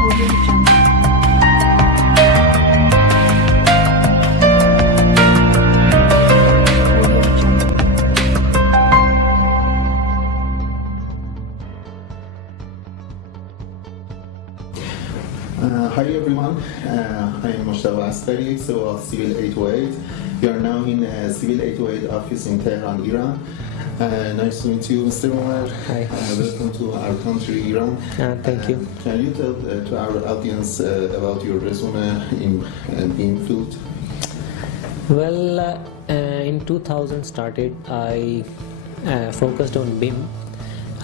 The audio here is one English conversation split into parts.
Hi everyone, I am CEO of Civil 808. We are now in Civil 808 office in Tehran, Iran. Nice to meet you, Mr. Omar. Hi. Welcome to our country, Iran. Thank you. Can you tell to our audience about your resume in BIM field? Well, in 2000 started, I focused on BIM.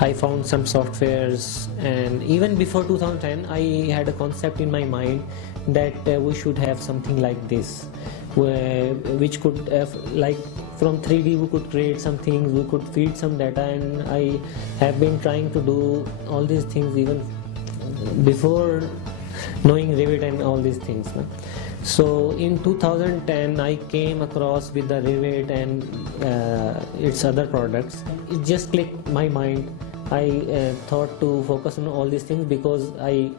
I found some softwares, and even before 2010 I had a concept in my mind that we should have something like this, which could like from 3D we could create some things, we could feed some data, and I have been trying to do all these things even before knowing Revit and all these things. So in 2010 I came across with the Revit and its other products. It just clicked my mind. I thought to focus on all these things because I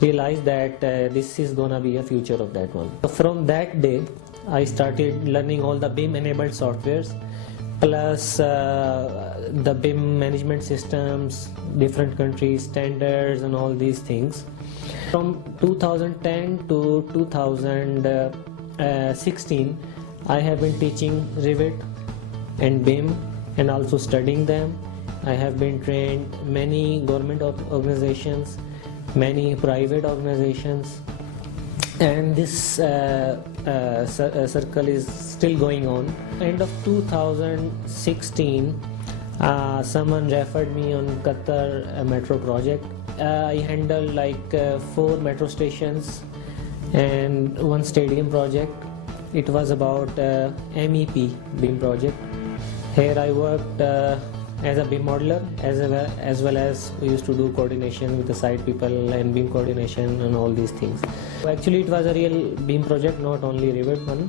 realized that this is gonna be a future of that one. From that day I started learning all the BIM enabled softwares, plus the BIM management systems, different countries, standards and all these things. From 2010 to 2016 I have been teaching Revit and BIM and also studying them. I have been trained many government organizations, many private organizations, and this circle is still going on. End of 2016 someone referred me on Qatar metro project. I handled like 4 metro stations and 1 stadium project. It was about MEP BIM project. Here I worked as a BIM modeler, as well as we used to do coordination with the site people and BIM coordination and all these things. Actually it was a real BIM project, not only Revit one.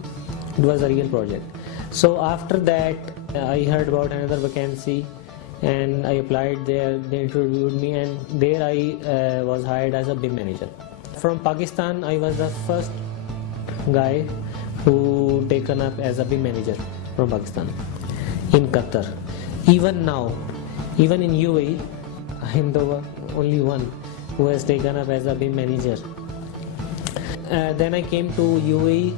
It was a real project. So after that I heard about another vacancy and I applied there. They interviewed me and there I was hired as a BIM manager. From Pakistan I was the first guy who taken up as a BIM manager from Pakistan in Qatar. Even now, even in UAE, I am the only one who has taken up as a BIM manager. Then I came to UAE.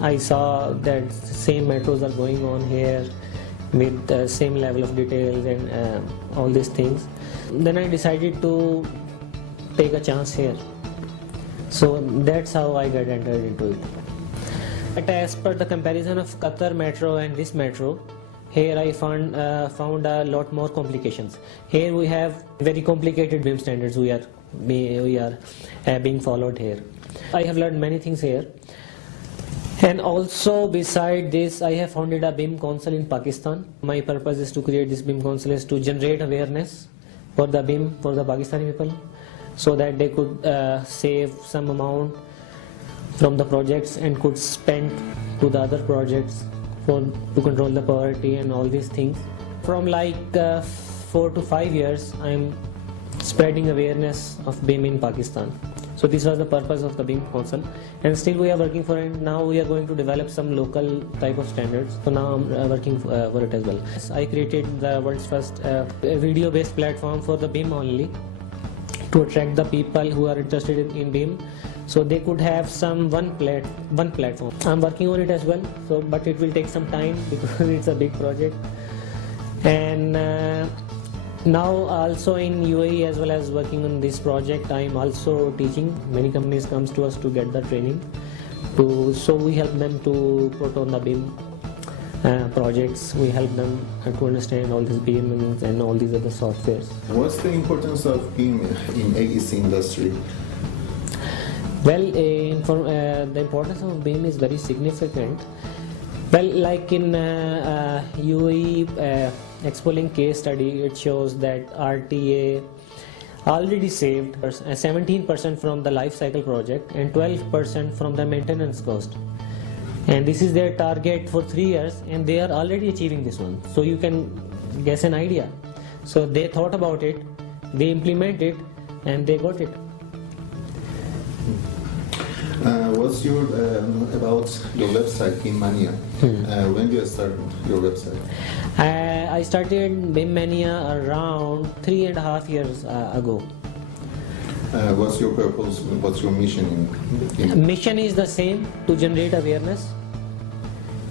I saw that same metros are going on here with the same level of details and all these things. Then I decided to take a chance here. So that's how I got entered into it. But as per the comparison of Qatar metro and this metro, here I found a lot more complications. Here we have very complicated BIM standards we are being followed here. I have learned many things here. And also beside this I have founded a BIM council in Pakistan. My purpose is to create this BIM council is to generate awareness for the BIM for the Pakistani people, so that they could save some amount from the projects and could spend to the other projects to control the poverty and all these things. From like 4 to 5 years I am spreading awareness of BIM in Pakistan. So this was the purpose of the BIM council, and still we are working for it. Now we are going to develop some local type of standards, so now I'm working for it as well. I created the world's first video based platform for the BIM only, to attract the people who are interested in BIM, so they could have some one platform. I'm working on it as well, so but it will take some time because it's a big project. And now also in UAE as well as working on this project, I'm also teaching. Many companies comes to us to get the training, so we help them to put on the BIM projects. We help them to understand all these BIM and all these other softwares. What's the importance of BIM in AEC industry? Well, the importance of BIM is very significant. Well, like in UAE Expo case study, it shows that RTA already saved 17% from the life cycle project and 12% from the maintenance cost. And this is their target for 3 years, and they are already achieving this one. So you can guess an idea. So they thought about it, they implement it, and they got it. What's your about your website, BIM Mania? When did you start your website? I started BIM Mania around 3.5 years ago. What's your purpose? What's your mission in Mission is the same, to generate awareness.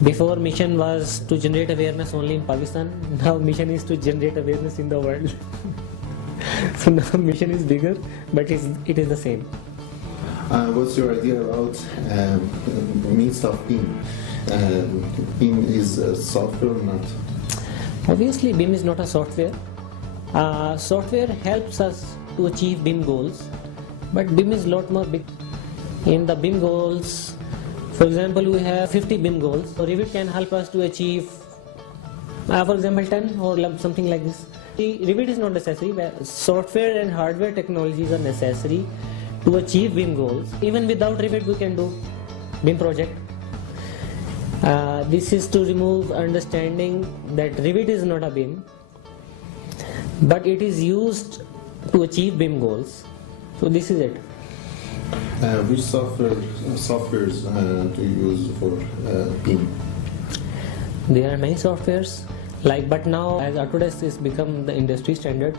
Before, mission was to generate awareness only in Pakistan. Now mission is to generate awareness in the world. So now mission is bigger, but it is the same. What's your idea about means of BIM? BIM is software or not? Obviously, BIM is not a software. Software helps us to achieve BIM goals, but BIM is a lot more big. In the BIM goals, for example, we have 50 BIM goals. So Revit can help us to achieve, for example, 10 or something like this. Revit is not necessary, but software and hardware technologies are necessary to achieve BIM goals. Even without Revit, we can do BIM project. This is to remove understanding that Revit is not a BIM, but it is used to achieve BIM goals. So this is it. Which softwares do you use for BIM? There are many softwares, but now as Autodesk has become the industry standard,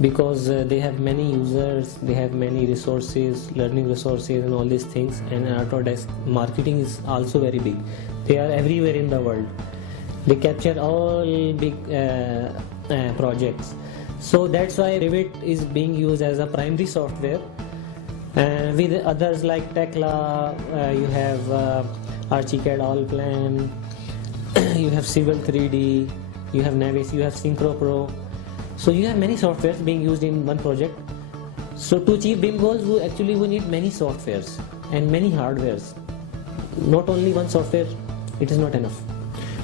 because they have many users, they have many resources, learning resources and all these things, and Autodesk marketing is also very big. They are everywhere in the world. They capture all big projects. So that's why Revit is being used as a primary software. With others like Tekla, you have Archicad Allplan, you have Civil 3D, you have Navis, you have Synchro Pro. So you have many softwares being used in one project. So to achieve BIM goals, we need many softwares and many hardwares. Not only one software, it is not enough.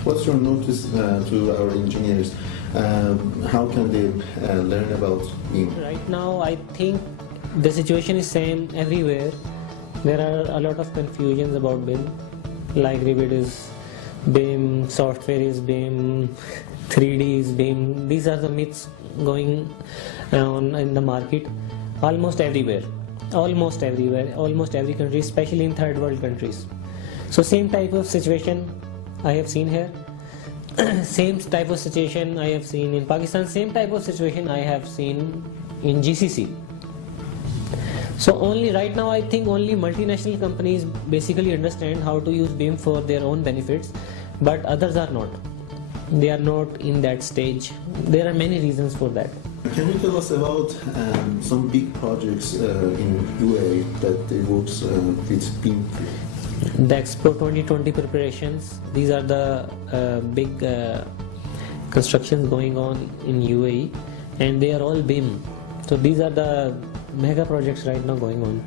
What's your notice to our engineers? How can they learn about BIM? Right now, I think the situation is same everywhere. There are a lot of confusions about BIM, like Revit is BIM, software is BIM, 3D is BIM. These are the myths going on in the market almost everywhere, almost every country, especially in third world countries. So same type of situation I have seen here. Same type of situation I have seen in Pakistan. Same type of situation I have seen in GCC. So only right now, I think only multinational companies basically understand how to use BIM for their own benefits, but others are not. They are not in that stage. There are many reasons for that. Can you tell us about some big projects in UAE that they work with BIM? The Expo 2020 preparations, these are the big constructions going on in UAE, and they are all BIM. So these are the mega projects right now going on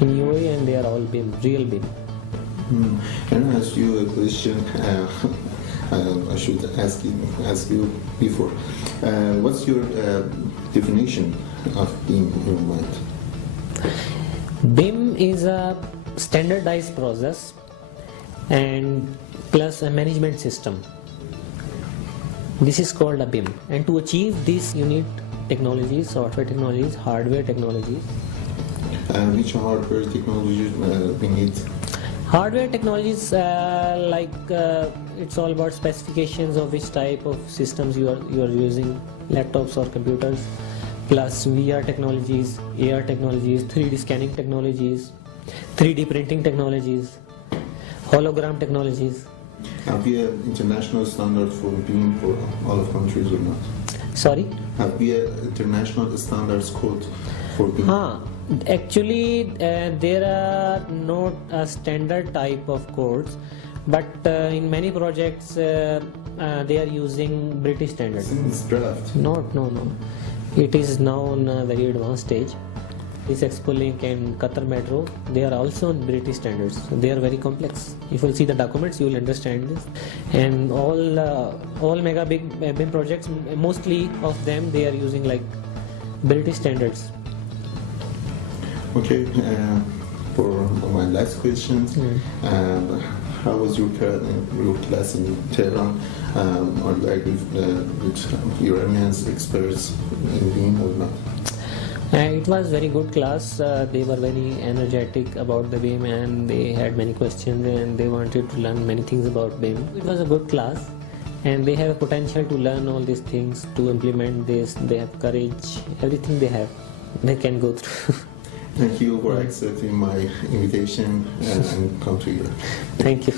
in UAE, and they are all BIM, real BIM. Can I ask you a question? I should ask you before. What's your definition of BIM in your mind? BIM is a standardized process and plus a management system. This is called a BIM, and to achieve this you need technologies, software technologies, hardware technologies. Which hardware technologies we need? Hardware technologies it's all about specifications of which type of systems you are using, laptops or computers, plus VR technologies, AR technologies, 3D scanning technologies, 3D printing technologies, hologram technologies. Have we an international standard for BIM for all of countries or not? Sorry? Have we an international standards code for BIM? Actually, there are not a standard type of codes, but in many projects they are using British standards. Since draft? No. It is now on a very advanced stage. This Expo Link and Qatar Metro, they are also on British standards. They are very complex. If you will see the documents, you will understand this. And all mega big BIM projects, mostly of them, they are using like British standards. Okay, for my last question, how was your class in Tehran? Are you agree with Iranian experts in BIM or not? It was very good class. They were very energetic about the BIM and they had many questions and they wanted to learn many things about BIM. It was a good class and they have a potential to learn all these things, to implement this. They have courage, everything they have, they can go through. Thank you for accepting my invitation and come to you. Thank you.